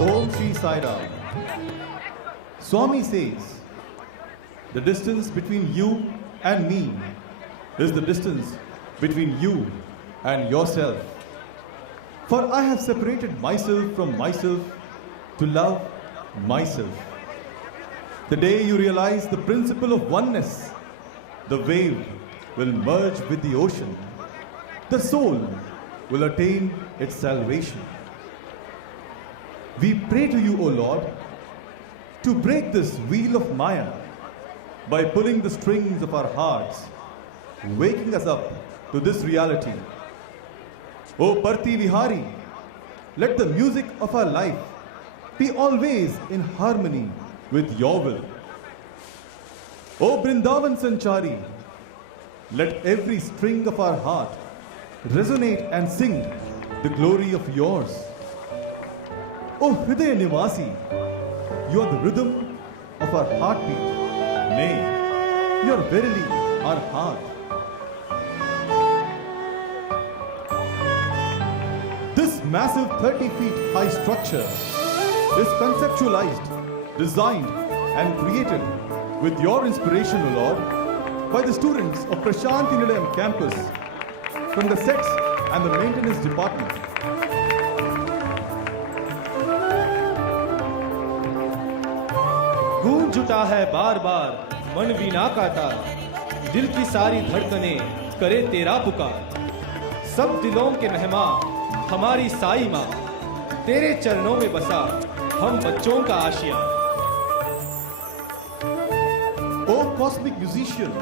Om Shri Sai Ram. Swami says, the distance between you and me is the distance between you and yourself. For I have separated myself from myself to love myself. The day you realize the principle of oneness, the wave will merge with the ocean. The soul will attain its salvation. We pray to you, O Lord, to break this wheel of Maya by pulling the strings of our hearts, waking us up to this reality. O Parthi Vihari, let the music of our life be always in harmony with your will. O Brindavan Sanchari, let every string of our heart resonate and sing the glory of yours. O Hridaya Nivasi, you are the rhythm of our heartbeat. Nay, you are verily our heart. This massive 30 feet high structure is conceptualized, designed and created with your inspiration, O Lord, by the students of Prasanthi Nilayam Campus from the sets and the maintenance department. गूंज उठा है बार बार मन वीणा का तार, दिल की सारी धड़कनें करे तेरा पुकार। सब दिलों के मेहमान हमारी साई माँ, तेरे चरणों में बसा हम बच्चों का Asia. O cosmic musician,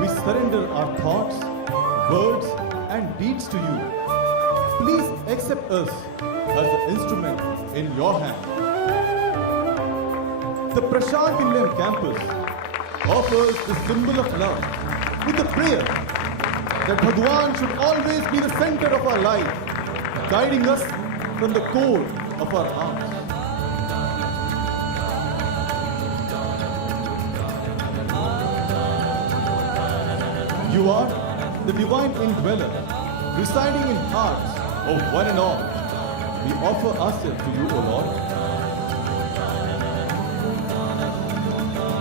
we surrender our thoughts, words and deeds to you. Please accept us as the instrument in your hand. The Prasanthi Nilayam Campus offers the symbol of love with a prayer that Bhagwan should always be the center of our life, guiding us from the core of our hearts. You are the divine indweller, residing in hearts of one and all. We offer ourselves to you, O Lord.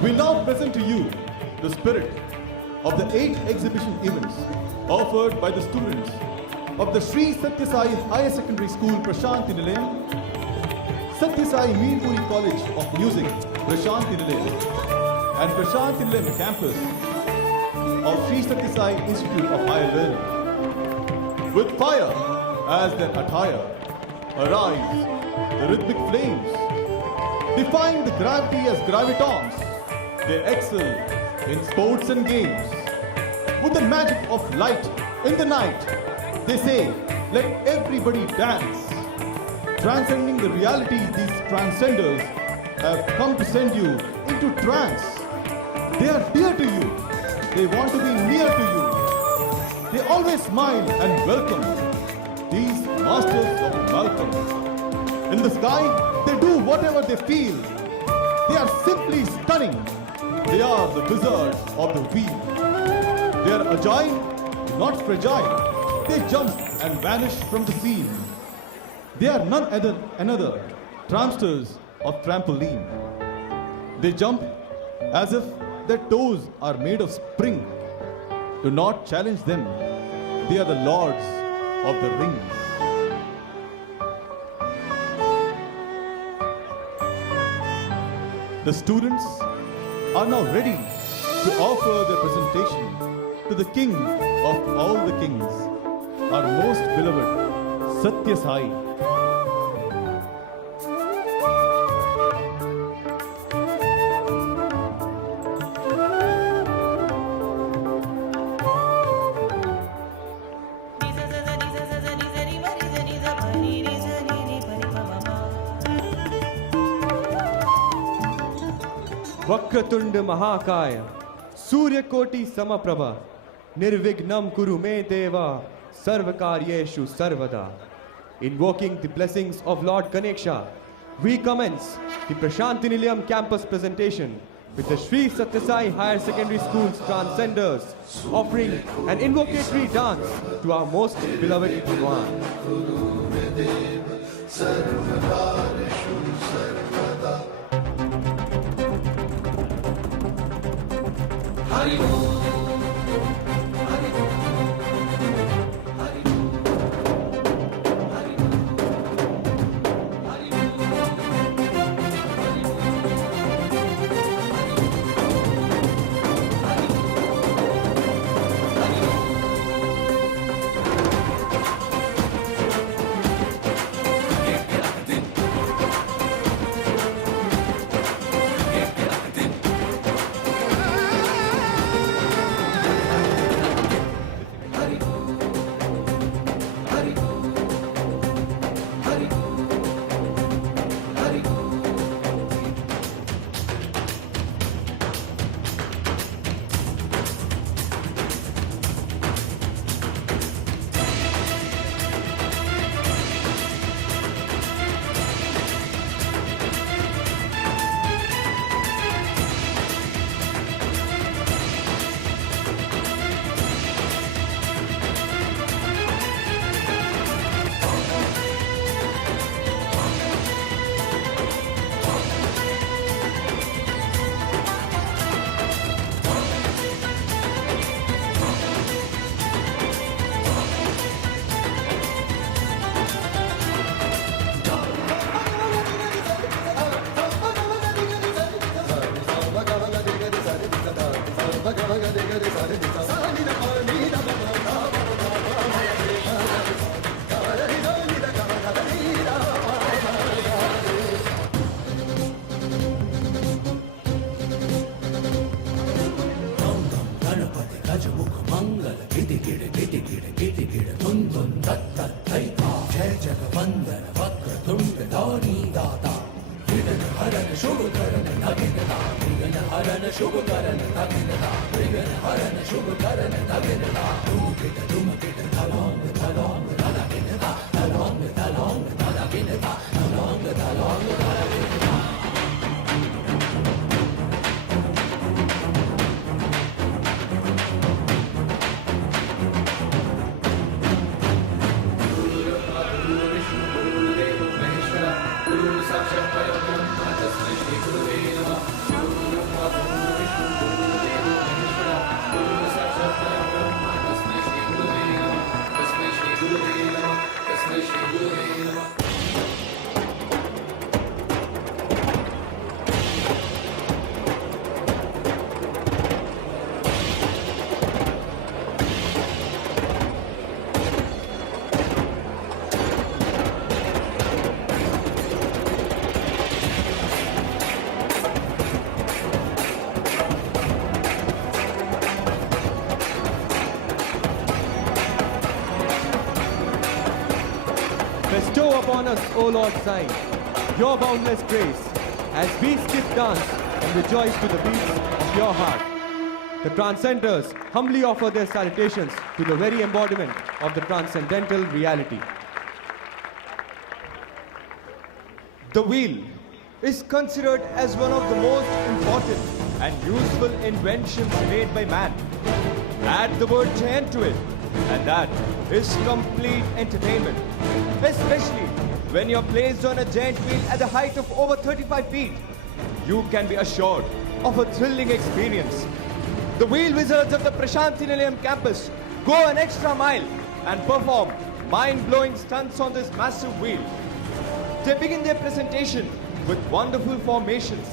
We now present to you the spirit of the 8 exhibition events offered by the students of the Sri Sathya Sai Higher Secondary School, Prasanthi Nilayam, Sathya Sai Meerpuri College of Music, Prasanthi Nilayam, and Prasanthi Nilayam Campus of Sri Sathya Sai Institute of Higher Learning. With fire as their attire, arise the rhythmic flames, defying the gravity as gravitons. They excel in sports and games. With the magic of light in the night, they say, let everybody dance. Transcending the reality, these transcenders have come to send you into trance. They are dear to you. They want to be near to you. They always smile and welcome these masters of Malcolm. In the sky, they do whatever they feel. They are simply stunning. They are the wizards of the wheel. They are agile, not fragile. They jump and vanish from the scene. They are none another trampsters of trampoline. They jump as if their toes are made of spring. Do not challenge them. They are the lords of the rings. The students are now ready to offer their presentation to the King of all the kings, our most beloved Sathya Sai. Vakratunda महाकाय सूर्यकोटि समप्रभा निर्विघ्नं कुरु मे देवा सर्वकार्येषु सर्वदा. Invoking the blessings of Lord Ganesha, we commence the Prasanthi Nilayam Campus presentation with the Sri Sathya Sai Higher Secondary School's Transcenders offering an invocatory dance to our most beloved Bhagwan. Bestow upon us, O Lord Zion, your boundless grace, as we skip dance and rejoice to the beats of your heart. The transcenders humbly offer their salutations to the very embodiment of the transcendental reality. The wheel is considered as one of the most important and useful inventions made by man. Add the word giant to it, and that is complete entertainment, especially when you're placed on a giant wheel at a height of over 35 feet. You can be assured of a thrilling experience. The wheel wizards of the Prasanthi Nilayam Campus go an extra mile and perform mind-blowing stunts on this massive wheel. They begin their presentation with wonderful formations,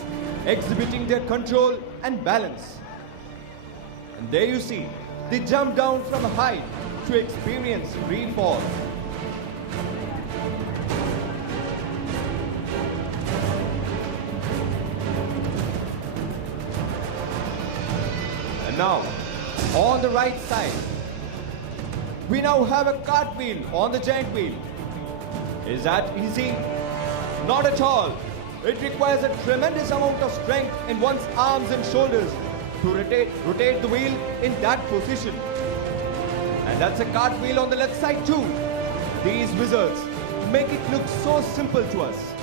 exhibiting their control and balance. And there you see, they jump down from a height to experience free fall. And now, on the right side, we now have a cartwheel on the giant wheel. Is that easy? Not at all. It requires a tremendous amount of strength in one's arms and shoulders to rotate the wheel in that position. And that's a cartwheel on the left side too. These wizards make it look so simple to us.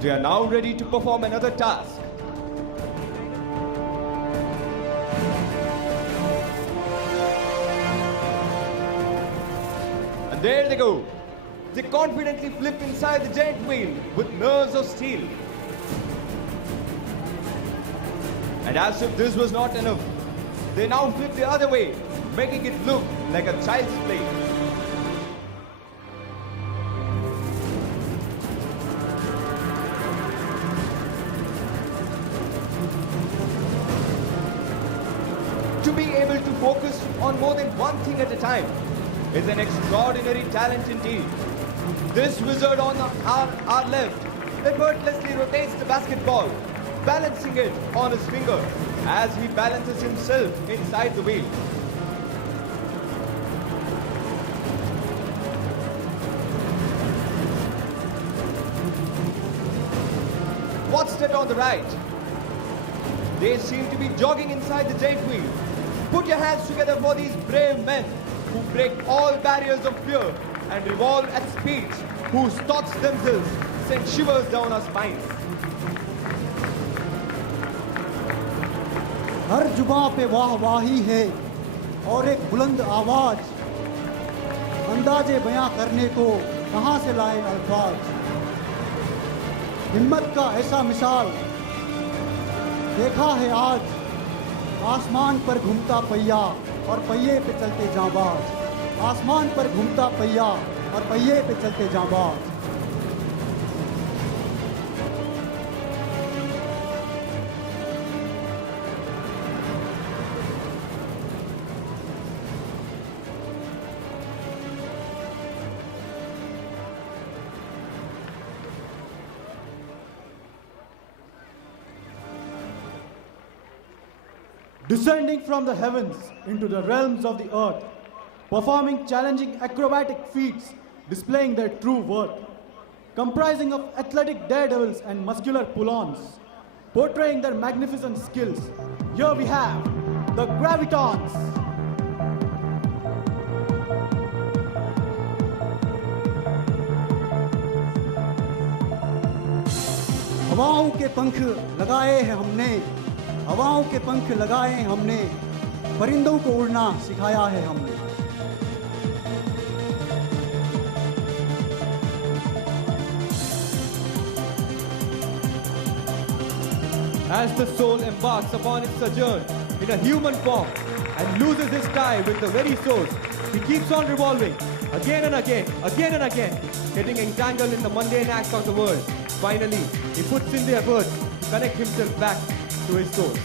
They are now ready to perform another task. There they go. They confidently flip inside the giant wheel with nerves of steel. And as if this was not enough, they now flip the other way, making it look like a child's play. To be able to focus on more than one thing at a time is an extraordinary talent indeed. This wizard on our left effortlessly rotates the basketball, balancing it on his finger as he balances himself inside the wheel. What's that on the right? They seem to be jogging inside the giant wheel. Put your hands together for these brave men who break all barriers of fear and revolve at speeds, whose thoughts themselves send shivers down our spines. हर जुबां पे वाह वाही है और एक बुलंद आवाज, अंदाजे बयां करने को कहां से लाए अल्फाज। हिम्मत का ऐसा मिसाल देखा है आज, आसमान पर घूमता पहिया और पहिए पे चलते जांबाज। आसमान पर घूमता पहिया और पहिए पे चलते जांबाज। Descending from the heavens into the realms of the earth, performing challenging acrobatic feats, displaying their true worth, comprising of athletic daredevils and muscular pull-ons, portraying their magnificent skills. Here we have the Gravitons. हवाओं के पंख लगाए हैं हमने, हवाओं के पंख लगाए हैं हमने, परिंदों को उड़ना सिखाया है हमने। As the soul embarks upon its sojourn in a human form and loses its tie with the very source, he keeps on revolving again and again, getting entangled in the mundane acts of the world. Finally, he puts in the effort to connect himself back to his source.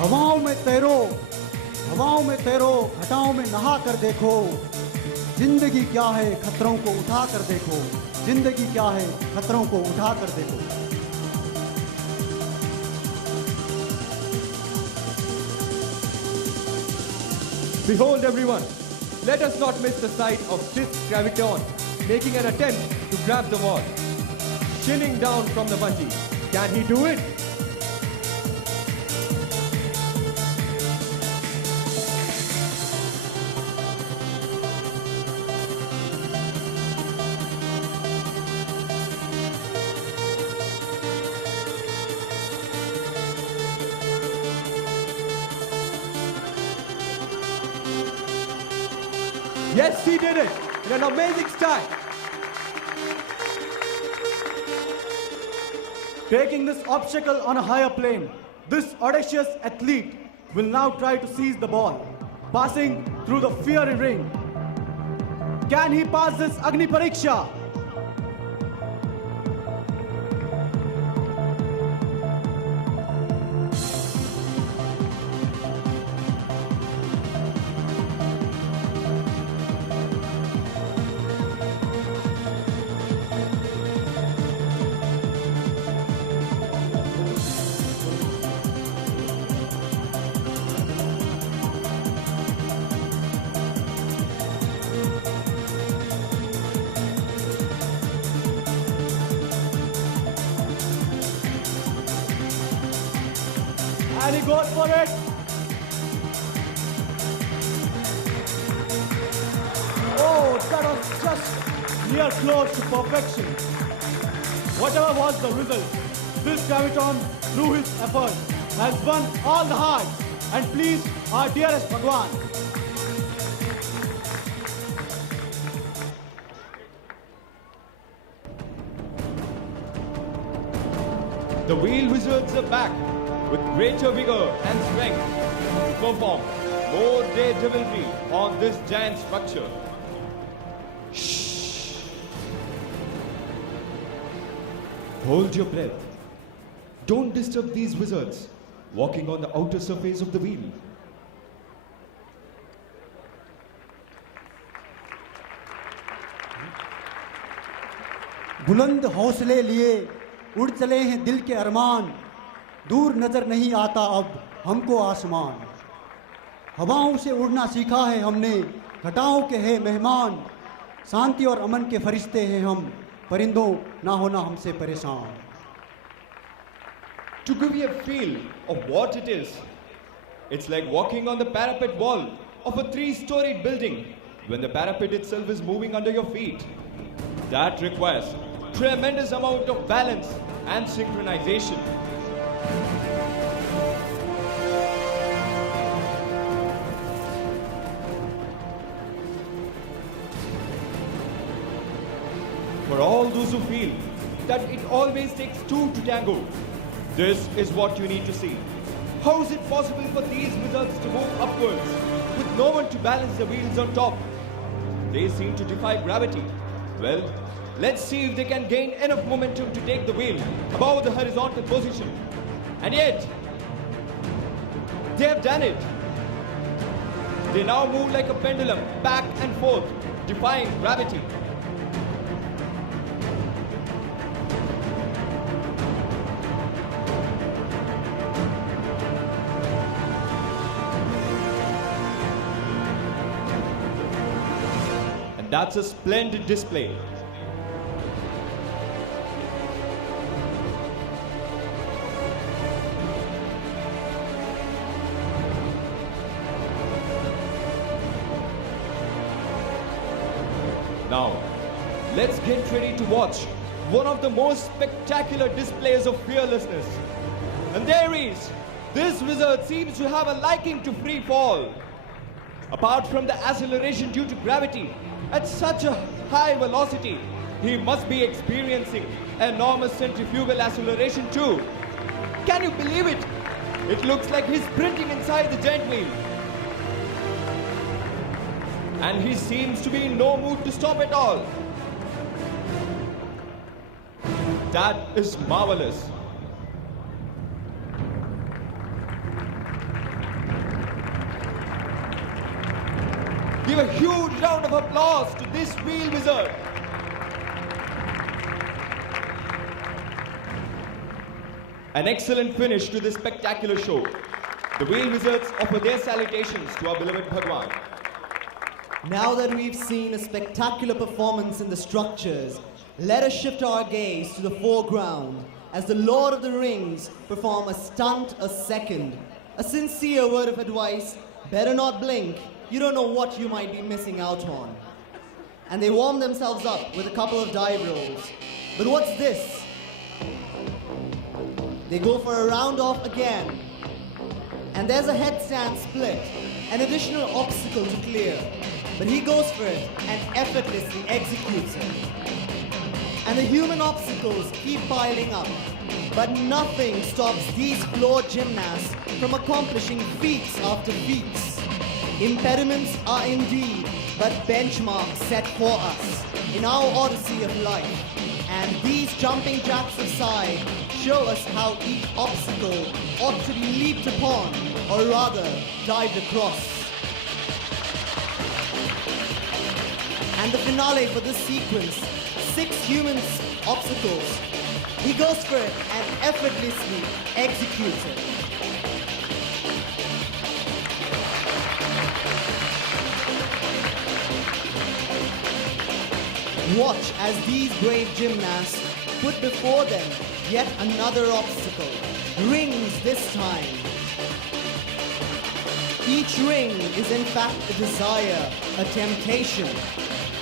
हवाओं में तैरो, हवाओं में तैरो, घटाओं में नहा कर देखो, जिंदगी क्या है खतरों को उठा कर देखो, जिंदगी क्या है खतरों को उठा कर देखो। Behold everyone, let us not miss the sight of this graviton making an attempt to grab the wall. Shinning down from the bungee. Can he do it? Yes, he did it in an amazing style. Taking this obstacle on a higher plane, this audacious athlete will now try to seize the ball, passing through the fiery ring. Can he pass this Agni Pariksha? And he goes for it. Oh, that was just near close to perfection. Whatever was the result, this graviton, through his effort, has won all the hearts and pleased our dearest Bhagwan. The Wheel Wizards are back with greater vigor and strength to perform more daredevilry on this giant structure. Shh. Hold your breath. Don't disturb these wizards walking on the outer surface of the wheel. बुलंद हौसले लिए उड़ चले हैं दिल के अरमान, दूर नजर नहीं आता अब हमको आसमान। हवाओं से उड़ना सीखा है हमने, घटाओं के हैं मेहमान, शांति और अमन के फरिश्ते हैं हम, परिंदों ना होना हमसे परेशान। To give you a feel of what it is, it's like walking on the parapet wall of a 3-storied building when the parapet itself is moving under your feet. That requires tremendous amount of balance and synchronization. For all those who feel that it always takes two to tango, this is what you need to see. How is it possible for these wizards to move upwards with no one to balance the wheels on top? They seem to defy gravity. Well, let's see if they can gain enough momentum to take the wheel above the horizontal position. And yet, they have done it. They now move like a pendulum back and forth, defying gravity. And that's a splendid display. Now, let's get ready to watch one of the most spectacular displays of fearlessness. And there he is. This wizard seems to have a liking to free fall. Apart from the acceleration due to gravity at such a high velocity, he must be experiencing enormous centrifugal acceleration too. Can you believe it? It looks like he's sprinting inside the giant wheel. And he seems to be in no mood to stop at all. That is marvelous. Give a huge round of applause to this wheel wizard. An excellent finish to this spectacular show. The wheel wizards offer their salutations to our beloved Bhagwan. Now that we've seen a spectacular performance in the structures, let us shift our gaze to the foreground as the Lord of the Rings perform a stunt a second. A sincere word of advice, better not blink, you don't know what you might be missing out on. And they warm themselves up with a couple of dive rolls. But what's this? They go for a round off again. And there's a headstand split, an additional obstacle to clear. But he goes for it and effortlessly executes it. And the human obstacles keep piling up. But nothing stops these floor gymnasts from accomplishing feats after feats. Impediments are indeed but benchmarks set for us in our odyssey of life. And these jumping jacks aside show us how each obstacle ought to be leaped upon, or rather dived across. And the finale for this sequence, 6 human obstacles. He goes for it and effortlessly executes it. Watch as these brave gymnasts put before them yet another obstacle. Rings this time. Each ring is in fact a desire, a temptation.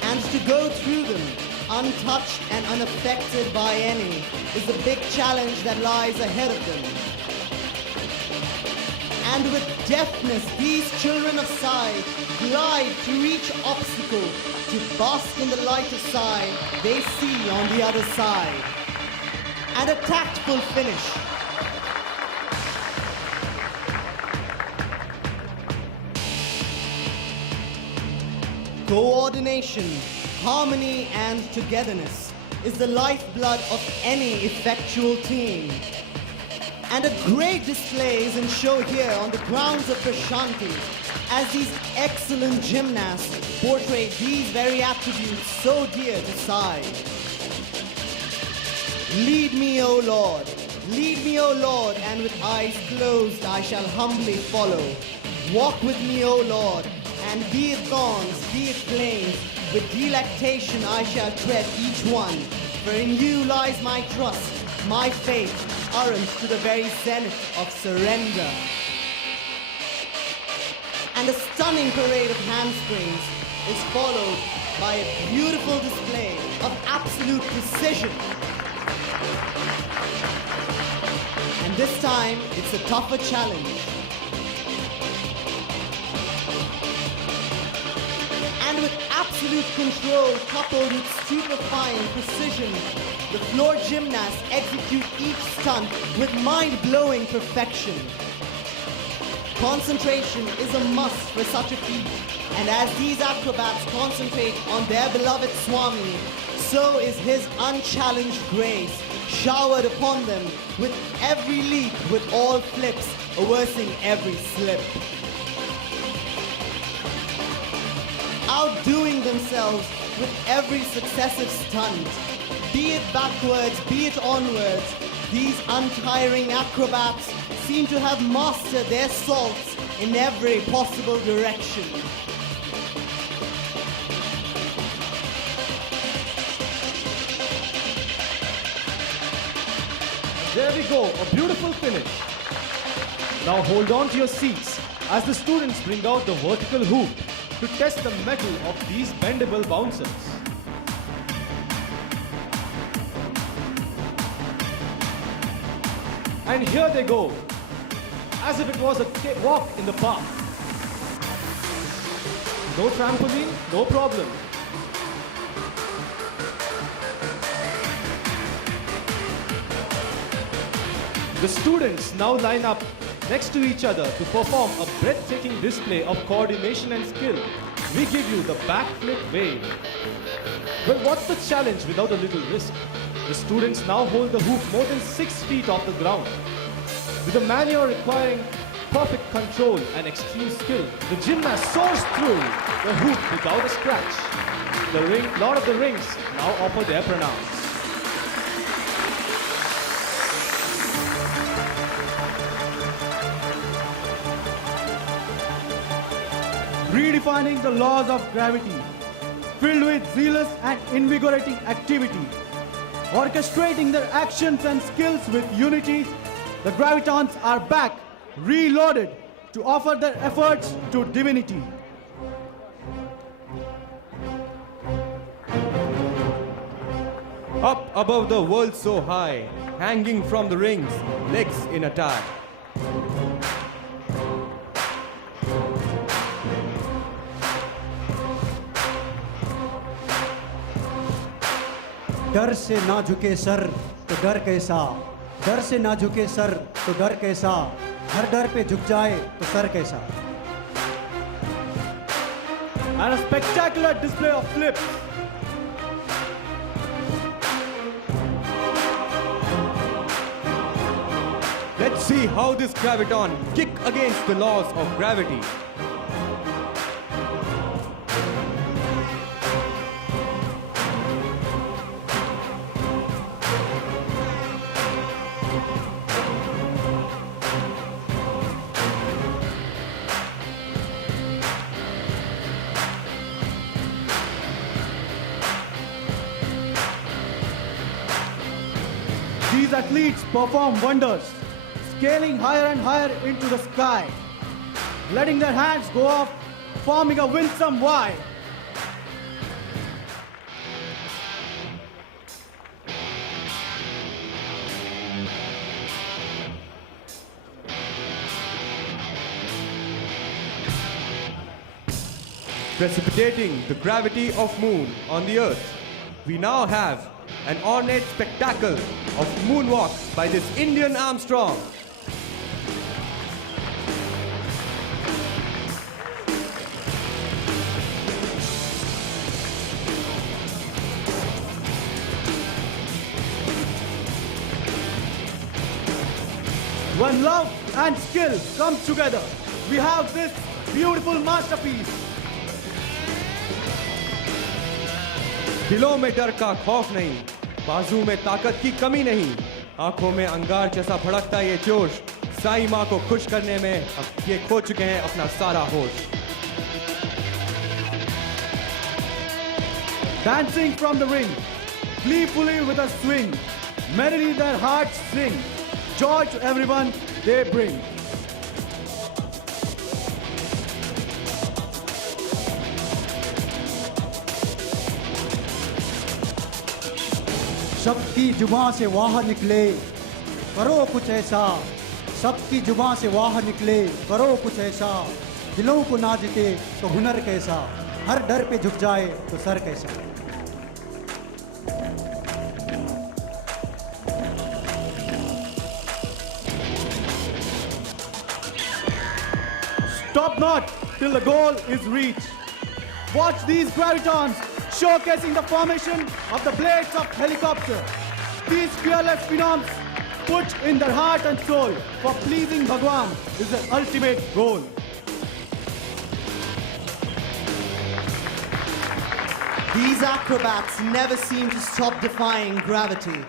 And to go through them, untouched and unaffected by any, is the big challenge that lies ahead of them. And with deftness, these children of Sai glide through each obstacle to bask in the light of Sai they see on the other side. And a tactful finish. Coordination, harmony, and togetherness is the lifeblood of any effectual team. And a great display is in show here on the grounds of Prasanthi as these excellent gymnasts portray these very attributes so dear to Sai. Lead me, O Lord, lead me, O Lord, and with eyes closed I shall humbly follow. Walk with me, O Lord, and be it thorns, be it flames, with delectation I shall tread each one. For in you lies my trust, my faith, current to the very zenith of surrender. And a stunning parade of handsprings is followed by a beautiful display of absolute precision. And this time, it's a tougher challenge. And with absolute control coupled with stupefying precision, the floor gymnasts execute each stunt with mind-blowing perfection. Concentration is a must for such a feat, and as these acrobats concentrate on their beloved Swami, so is his unchallenged grace showered upon them with every leap, with all flips, aversing every slip. Outdoing themselves with every successive stunt. Be it backwards, be it onwards, these untiring acrobats seem to have mastered their salts in every possible direction. There we go, a beautiful finish. Now hold on to your seats as the students bring out the vertical hoop to test the mettle of these bendable bouncers. And here they go, as if it was a walk in the park. No trampoline, no problem. The students now line up next to each other to perform a breathtaking display of coordination and skill. We give you the backflip wave. Well, what's the challenge without a little risk? The students now hold the hoop more than 6 feet off the ground. With a maneuver requiring perfect control and extreme skill, the gymnast soars through the hoop without a scratch. The Lord of the Rings now offer their pronouns. Redefining the laws of gravity, filled with zealous and invigorating activity, orchestrating their actions and skills with unity, the gravitons are back, reloaded, to offer their efforts to divinity. Up above the world so high, hanging from the rings, legs in a tie. डर से ना झुके sir तो डर कैसा, डर से ना झुके सर तो डर कैसा, हर डर पे झुक जाए तो सर कैसा. And a spectacular display of flips. Let's see how this graviton kick against the laws of gravity. These athletes perform wonders, scaling higher and higher into the sky, letting their hands go off, forming a winsome Y. precipitating the gravity of moon on the earth. We now have an ornate spectacle of moonwalk by this Indian Armstrong. When love and skill come together, we have this beautiful masterpiece. दिलों में डर का खौफ नहीं, बाजू में ताकत की कमी नहीं, आंखों में अंगार जैसा भड़कता ये जोश, साईं माँ को खुश करने में अब ये खो चुके हैं अपना सारा होश. Dancing from the ring, gleefully with a swing, merrily their hearts sing, joy to everyone they bring. सबकी जुबां से वाह निकले करो कुछ ऐसा, सबकी जुबां से वाह निकले करो कुछ ऐसा, दिलों को ना जिते तो हुनर कैसा, हर डर पे झुक जाए तो सर कैसा. Stop not till the goal is reached. Watch these gravitons showcasing the formation of the blades of helicopter. These fearless phenoms put in their heart and soul for pleasing Bhagwan is their ultimate goal. These acrobats never seem to stop defying gravity.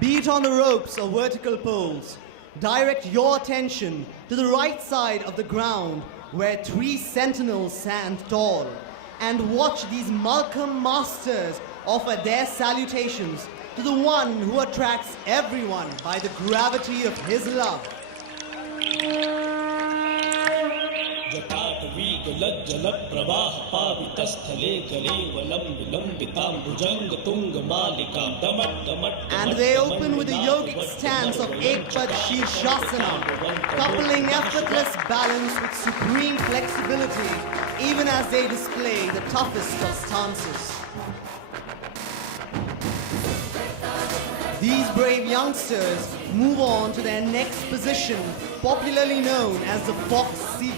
Be it on the ropes or vertical poles, direct your attention to the right side of the ground where 3 sentinels stand tall, and watch these Malcolm masters offer their salutations to the one who attracts everyone by the gravity of his love. And they open with the yogic stance of Ekpad Shirshasana, coupling effortless balance with supreme flexibility, even as they display the toughest of stances. These brave youngsters move on to their next position, popularly known as the fox seat.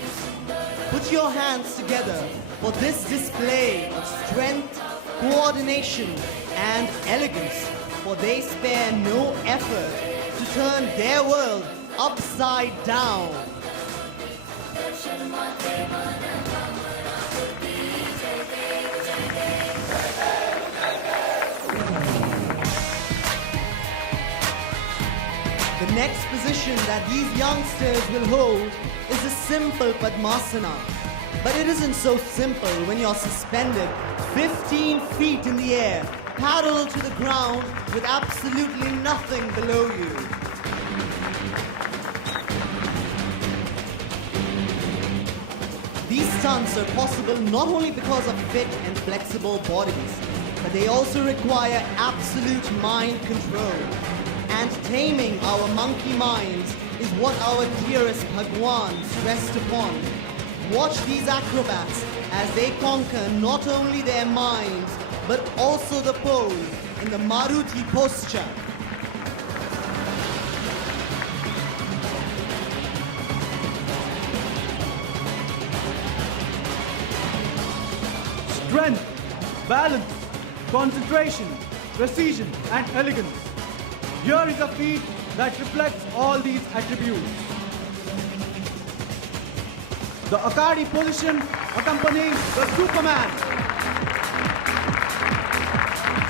Put your hands together for this display of strength, coordination, and elegance, for they spare no effort to turn their world upside down. The next position that these youngsters will hold is a simple Padmasana. But it isn't so simple when you're suspended 15 feet in the air, parallel to the ground with absolutely nothing below you. These stunts are possible not only because of fit and flexible bodies, but they also require absolute mind control. And taming our monkey minds is what our dearest Bhagwan stressed upon. Watch these acrobats as they conquer not only their minds, but also the pose in the Maruti posture. Strength, balance, concentration, precision, and elegance. Here is a feat that reflects all these attributes. The Akadi position accompanying the Superman.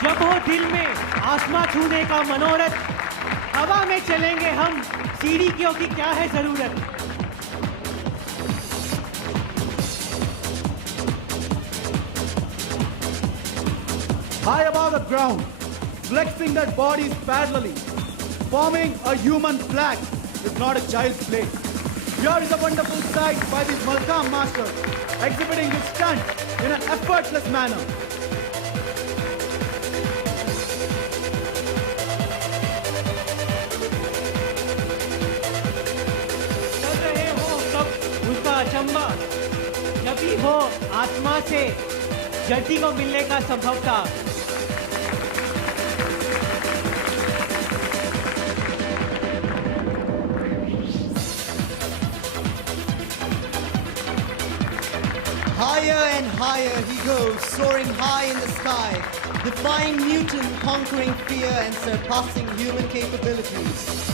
जब हो दिल में आसमां छूने का मनोरथ, हवा में चलेंगे हम, सीढ़ी की क्या है जरूरत. High above the ground, flexing their bodies parallelly, forming a human flag is not a child's play. Here is a wonderful sight by these Malkam masters, exhibiting this stunt in an effortless manner. कर रहे हो सब उसका अचंबा, जब भी वो आत्मा से धरती को मिलने का संभव था। Higher and higher he goes, soaring high in the sky, defying Newton, conquering fear and surpassing human capabilities.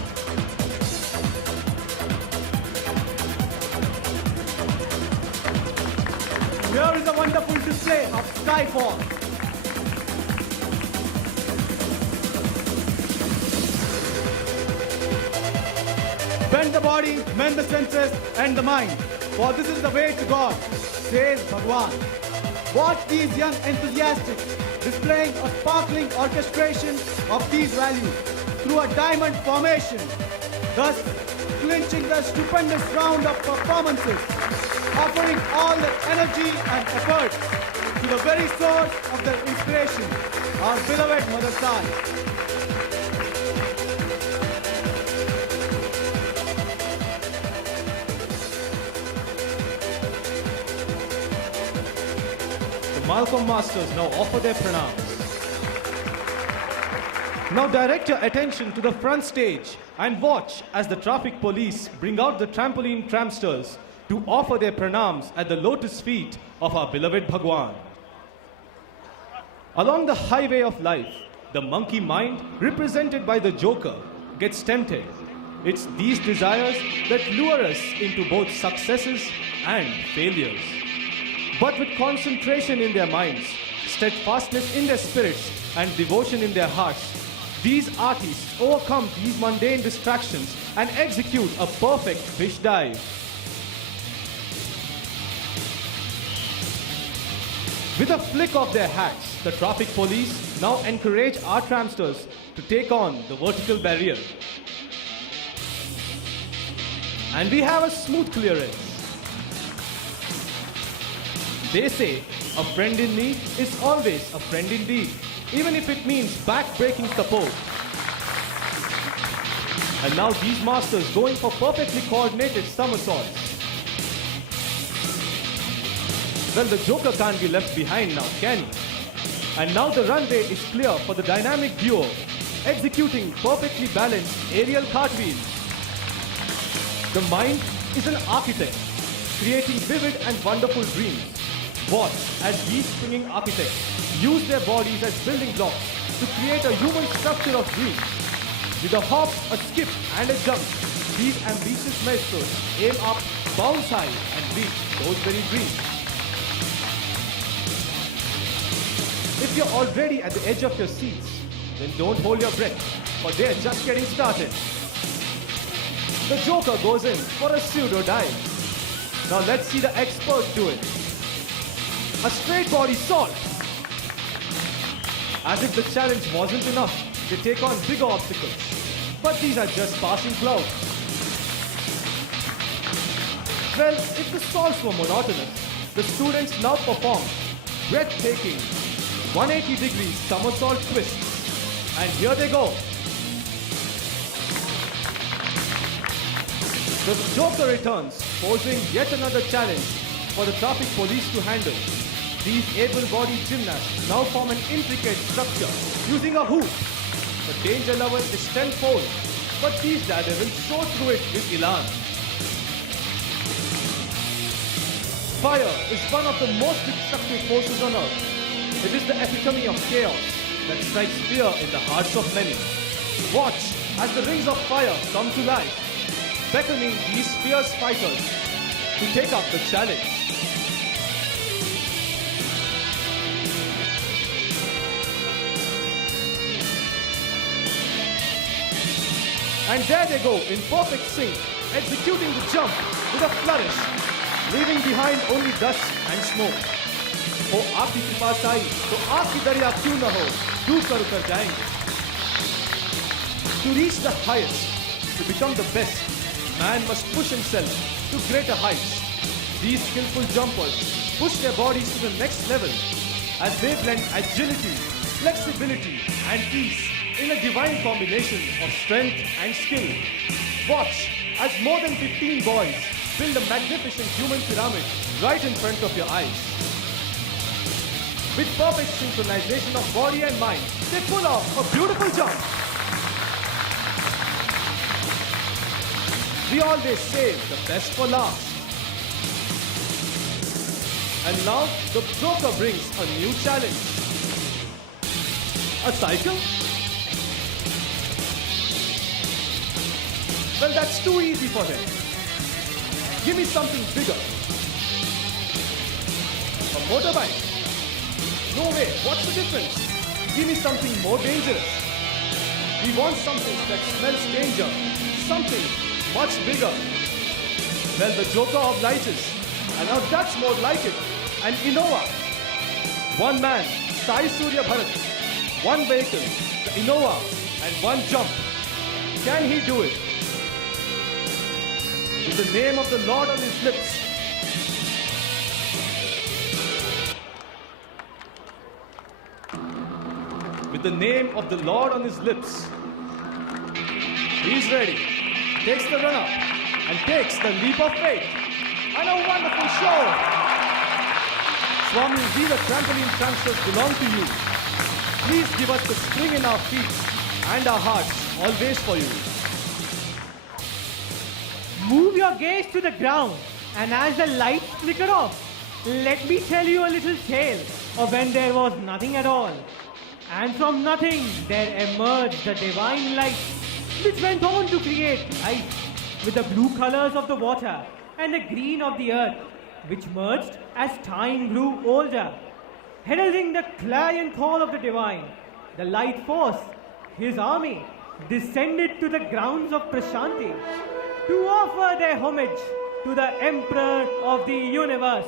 Here is a wonderful display of Skyfall. Bend the body, mend the senses and the mind, for this is the way to God, says Bhagwan. Watch these young enthusiasts displaying a sparkling orchestration of these values through a diamond formation, thus clinching the stupendous round of performances, offering all their energy and effort to the very source of their inspiration, our beloved Mother Sai. The Malcolm Masters now offer their pranams. Now direct your attention to the front stage and watch as the traffic police bring out the trampoline tramsters to offer their pranams at the lotus feet of our beloved Bhagwan. Along the highway of life, the monkey mind, represented by the Joker, gets tempted. It's these desires that lure us into both successes and failures. But with concentration in their minds, steadfastness in their spirits, and devotion in their hearts, these artists overcome these mundane distractions and execute a perfect fish dive. With a flick of their hats, the traffic police now encourage our tramsters to take on the vertical barrier. And we have a smooth clearance. They say, a friend in need is always a friend indeed, even if it means back-breaking support. And now these masters going for perfectly coordinated somersaults. Well, the Joker can't be left behind now, can he? And now the runway is clear for the dynamic duo, executing perfectly balanced aerial cartwheels. The mind is an architect, creating vivid and wonderful dreams. Watch as these swinging architects use their bodies as building blocks to create a human structure of dreams. With a hop, a skip, and a jump, these ambitious maestros aim up, bounce high, and reach those very dreams. If you're already at the edge of your seats, then don't hold your breath, for they're just getting started. The Joker goes in for a pseudo dive. Now let's see the expert do it. A straight body salt. As if the challenge wasn't enough, they take on bigger obstacles. But these are just passing clouds. Well, if the salts were monotonous, the students now perform breathtaking 180-degree somersault twists. And here they go. The Joker returns, posing yet another challenge for the traffic police to handle. These able-bodied gymnasts now form an intricate structure using a hoop. The danger level is tenfold, but these daredevils soar through it with elan. Fire is one of the most destructive forces on earth. It is the epitome of chaos that strikes fear in the hearts of many. Watch as the rings of fire come to life, beckoning these fierce fighters to take up the challenge. And there they go in perfect sync, executing the jump with a flourish, leaving behind only dust and smoke. Oh, आपकी कृपा साई, तो आपकी दरिया क्यों न हो, डूब कर उतर जाएंगे. To reach the highest, to become the best, man must push himself to greater heights. These skillful jumpers push their bodies to the next level as they blend agility, flexibility, and ease in a divine combination of strength and skill. Watch as more than 15 boys build a magnificent human pyramid right in front of your eyes. With perfect synchronization of body and mind, they pull off a beautiful jump. We always save the best for last. And now the joker brings a new challenge. A cycle? Well, that's too easy for him. Give me something bigger. A motorbike? No way, what's the difference? Give me something more dangerous. We want something that smells danger. Something much bigger. Well, the joker obliges. And now that's more like it. An Innova. One man, Sai Surya Bharat. One vehicle, the Innova, and one jump. Can he do it? With the name of the Lord on his lips. With the name of the Lord on his lips. He's ready. Takes the run up and takes the leap of faith. And a wonderful show. Swami, we the trampoline pranksters belong to you. Please give us the spring in our feet and our hearts always for you. Move your gaze to the ground, and as the lights flicker off, let me tell you a little tale of when there was nothing at all. And from nothing there emerged the divine light, which went on to create life with the blue colors of the water and the green of the earth, which merged as time grew older. Heralding the clarion call of the divine, the light force, his army, descended to the grounds of Prasanthi to offer their homage to the Emperor of the universe.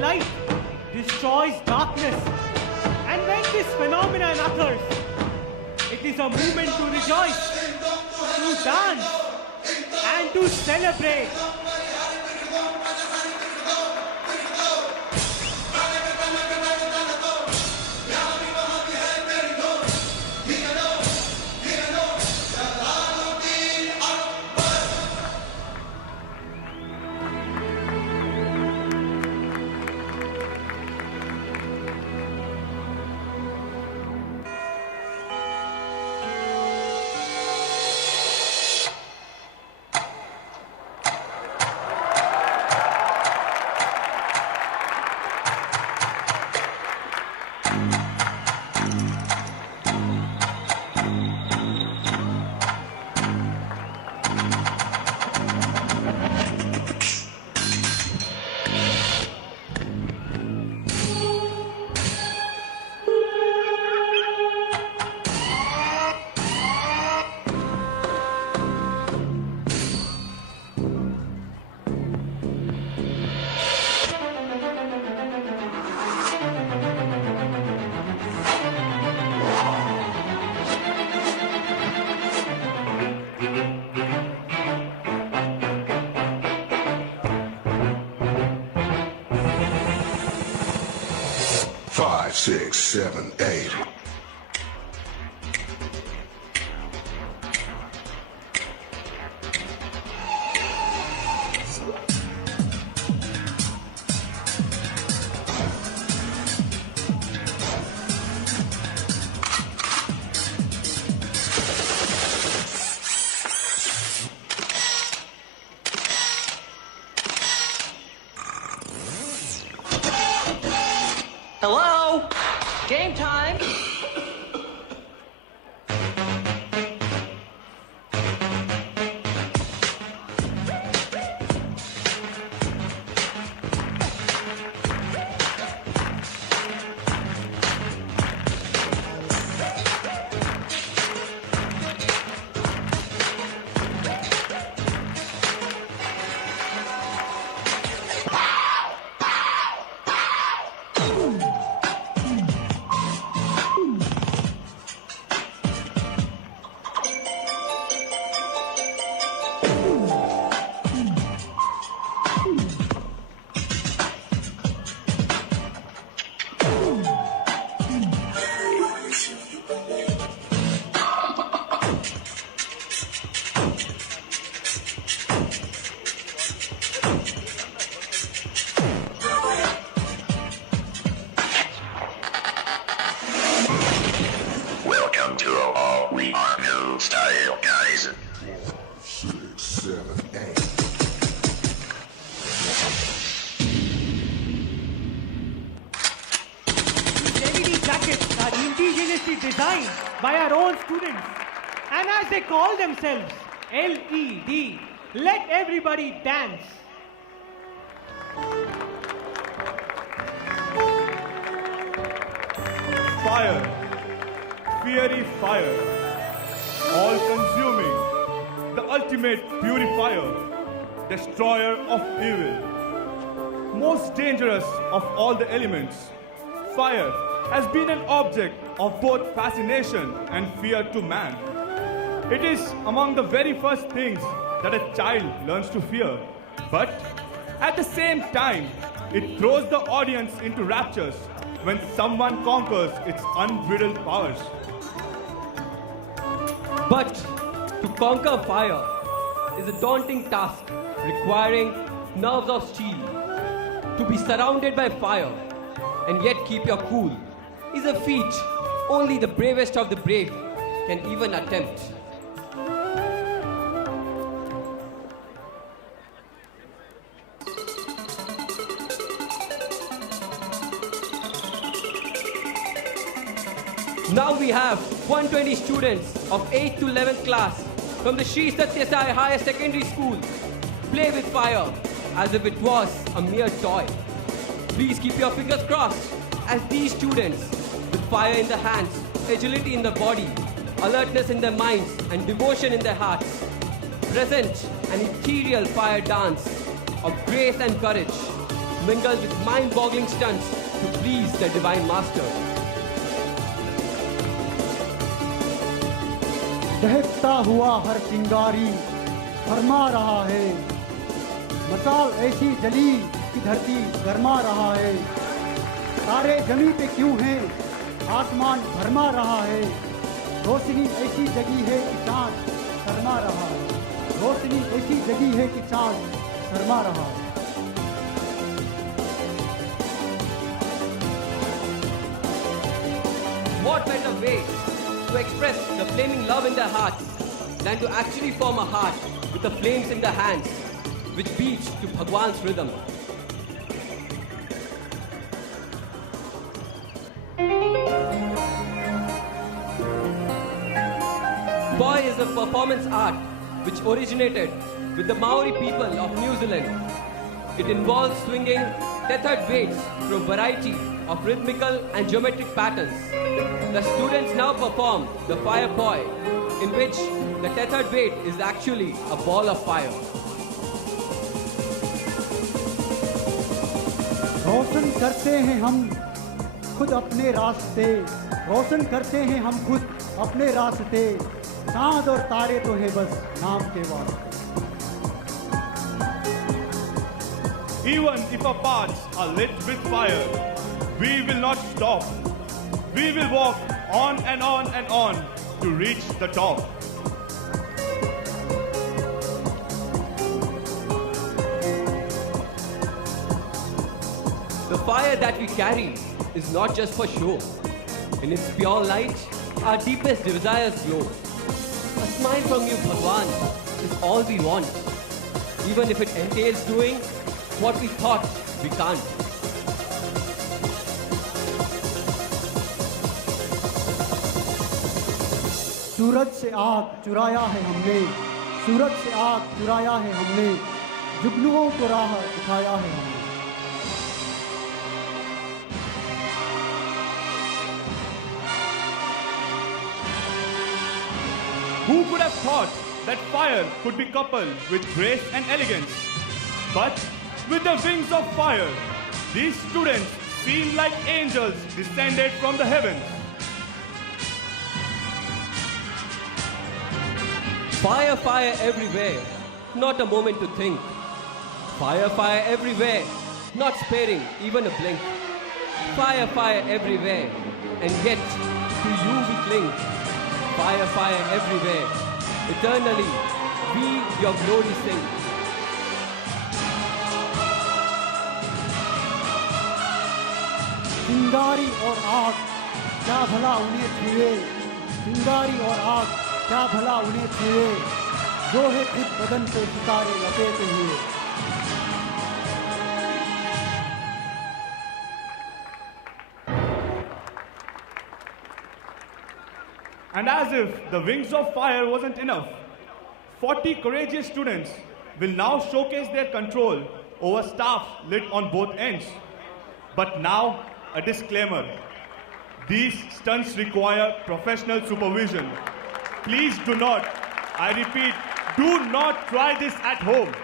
Light destroys darkness. And when this phenomenon occurs, it is a movement to rejoice, to dance, and to celebrate. 5, 6, 7, 8. Hello? Game time! Welcome to all we are new style, guys. 6, 7, 8. LED jackets are indigenously designed by our own students. And as they call themselves, LED, let everybody dance. Fire, fiery fire, all consuming, the ultimate purifier, destroyer of evil, most dangerous of all the elements. Fire has been an object of both fascination and fear to man. It is among the very first things that a child learns to fear, but at the same time, it throws the audience into raptures when someone conquers its unbridled powers. But to conquer fire is a daunting task requiring nerves of steel. To be surrounded by fire and yet keep your cool is a feat only the bravest of the brave can even attempt. Now we have 120 students of 8th to 11th class from the Sri Sathya Higher Secondary School play with fire as if it was a mere toy. Please keep your fingers crossed as these students with fire in their hands, agility in the body, alertness in their minds and devotion in their hearts present an ethereal fire dance of grace and courage mingled with mind-boggling stunts to please the divine master. दहकता हुआ हर चिंगारी फरमा रहा है, मसाल ऐसी जली कि धरती गरमा रहा है। तारे जमी पे क्यों हैं, आसमान भरमा रहा है। रोशनी ऐसी जगी है कि चाँद शर्मा रहा है। रोशनी ऐसी जगी है कि चाँद शर्मा रहा है। What better way to express the flaming love in their hearts than to actually form a heart with the flames in their hands which beat to Bhagwan's rhythm. Boy is a performance art which originated with the Maori people of New Zealand. It involves swinging tethered weights through a variety of rhythmical and geometric patterns. The students now perform the fire poi, in which the tethered weight is actually a ball of fire. रोशन करते हैं हम खुद अपने रास्ते, रोशन करते हैं हम खुद अपने रास्ते, चांद और तारे तो हैं बस नाम के वास्ते। Even if our paths are lit with fire, we will not stop. We will walk on and on and on to reach the top. The fire that we carry is not just for show. In its pure light, our deepest desires glow. A smile from you, Bhagwan, is all we want. Even if it entails doing what we thought we can't. सूरज से आग चुराया है हमने, सूरज से आग चुराया है हमने, जुगनुओं को राह दिखाया है हमने। Who could have thought that fire could be coupled with grace and elegance? But with the wings of fire, these students seem like angels descended from the heavens. Fire, fire everywhere, not a moment to think. Fire, fire everywhere, not sparing even a blink. Fire, fire everywhere, and yet to you we cling. Fire, fire everywhere, eternally we your glory sing. चिंगारी और आग क्या भला उन्हें छुए, चिंगारी और आग क्या भला उन्हें छुए, जो है खुद बदन पे सितारे लपेटे हुए। And as if the wings of fire wasn't enough, 40 courageous students will now showcase their control over staff lit on both ends. But now, a disclaimer. These stunts require professional supervision. Please do not, I repeat, do not try this at home.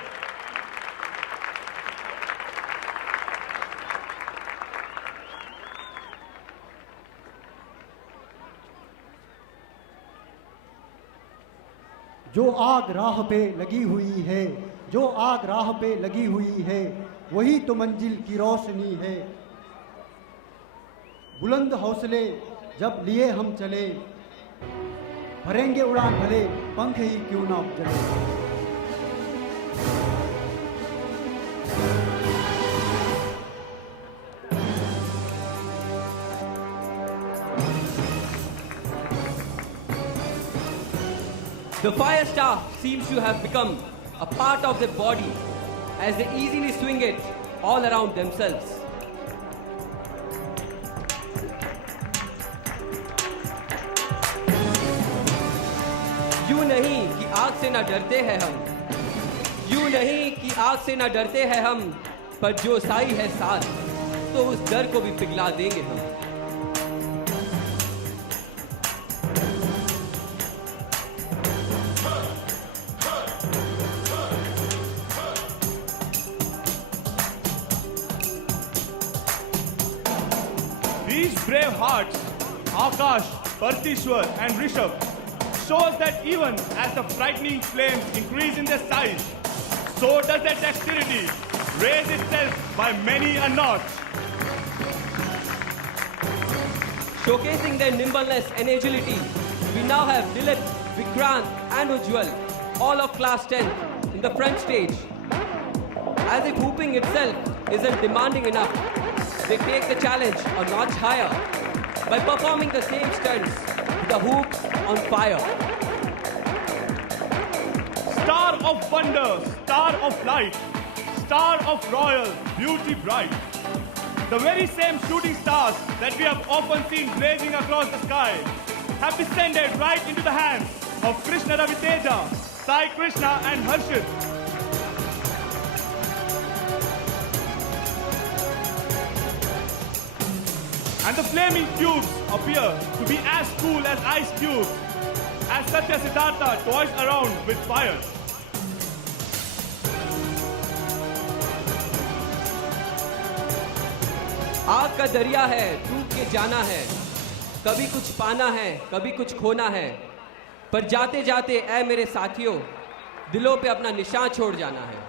जो आग राह पे लगी हुई है, जो आग राह पे लगी हुई है, वही तो मंजिल की रोशनी है। बुलंद हौसले जब लिए हम चले, भरेंगे उड़ान भले पंख ही क्यों ना जले। The fire staff seems to have become a part of their body as they easily swing it all around themselves. यूं नहीं कि आग से ना डरते हैं हम, यूं नहीं कि आग से ना डरते हैं हम, पर जो साई है साथ तो उस डर को भी पिघला देंगे हम। These brave hearts, Akash, Partishwar and Rishabh, shows that even as the frightening flames increase in their size, so does their dexterity raise itself by many a notch. Showcasing their nimbleness and agility, we now have Dilip, Vikrant and Ujjwal, all of class 10 in the front stage. As if hooping itself isn't demanding enough, they take the challenge a notch higher by performing the same stunts with the hoops on fire. Star of wonder, star of light, star of royal beauty bright. The very same shooting stars that we have often seen blazing across the sky have descended right into the hands of Krishna Raviteja, Sai Krishna and Harshit. And the flaming cubes appear to be as cool as ice cubes as Sathya Siddhartha toys around with fire. आग का दरिया है, डूब के जाना है, कभी कुछ पाना है, कभी कुछ खोना है, पर जाते जाते ऐ मेरे साथियों, दिलों पे अपना निशान छोड़ जाना है।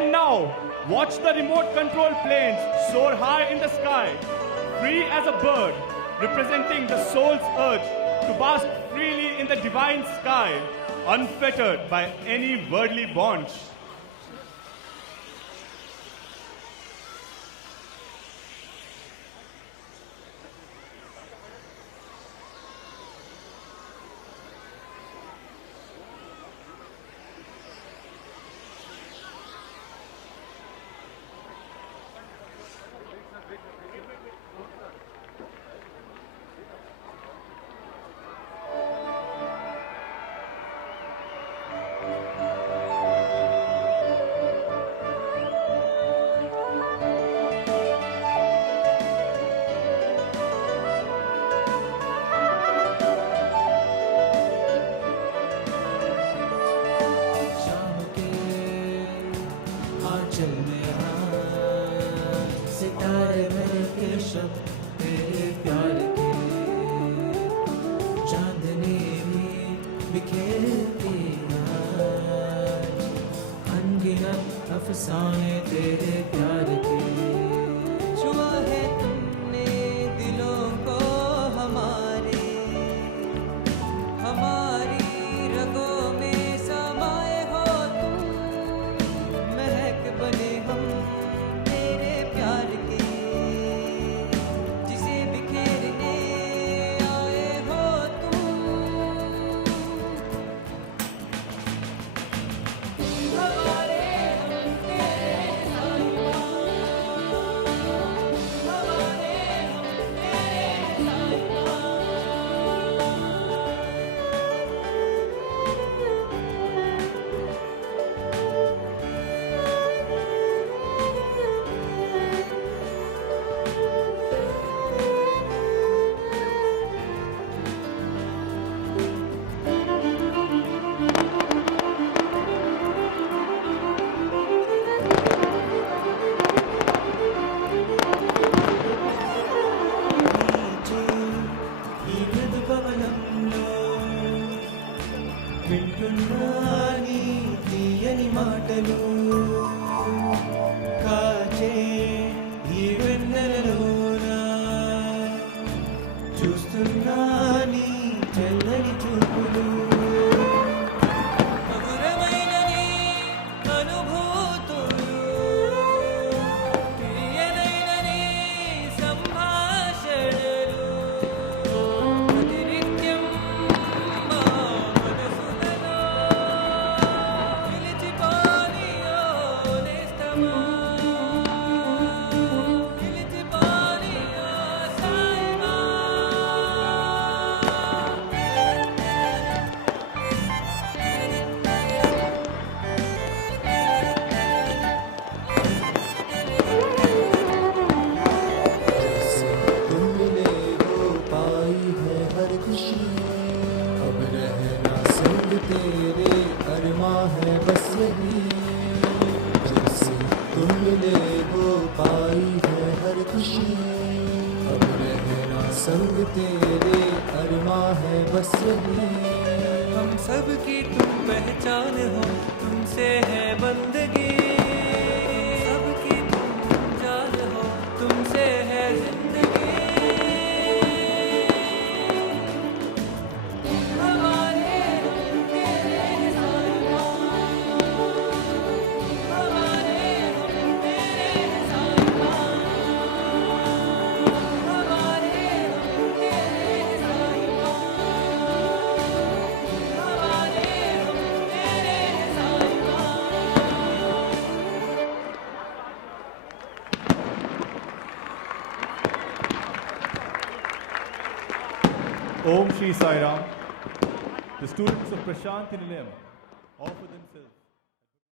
And now, watch the remote control planes soar high in the sky, free as a bird, representing the soul's urge to bask freely in the divine sky, unfettered by any worldly bonds. अफसाने तेरे प्यार के छुआ है तुमने दिलों को हमारे, हमारी रगों में समाये हो तुम, महक बने हम तेरे प्यार के, जिसे बिखेरने आए हो तुम। हमारे వింటున్నాని తీయని మాటలు కాచే ఈ వెన్నెలలోనా చూస్తున్నాని చల్లని చూపులు మధురమైన నీ అనుభూతులు తీయనైన నీ సంభాషణలు ప్రతినిత్యం మా మనసులలో నిలిచిపోనియో నేస్తమా, నిలిచిపోనియో సాయిబా. तुम मिले हो पाई है हर खुशी, अब रहना संग तेरे अरमा है बस यही। जैसे तुम मिले हो पाई है हर खुशी, अब रहना संग तेरे अरमा है बस यही। हम सब की तुम पहचान हो, तुमसे है बंदगी, सबकी तुम जान हो, तुमसे है जिंदगी। हमारे हम तेरे साहिबा, हमारे हम तेरे साहिबा, हमारे हम तेरे साहिबा, हमारे हम तेरे साहिबा। Om Shri Sai Ram. The students of Prasanthi Nilayam offer themselves.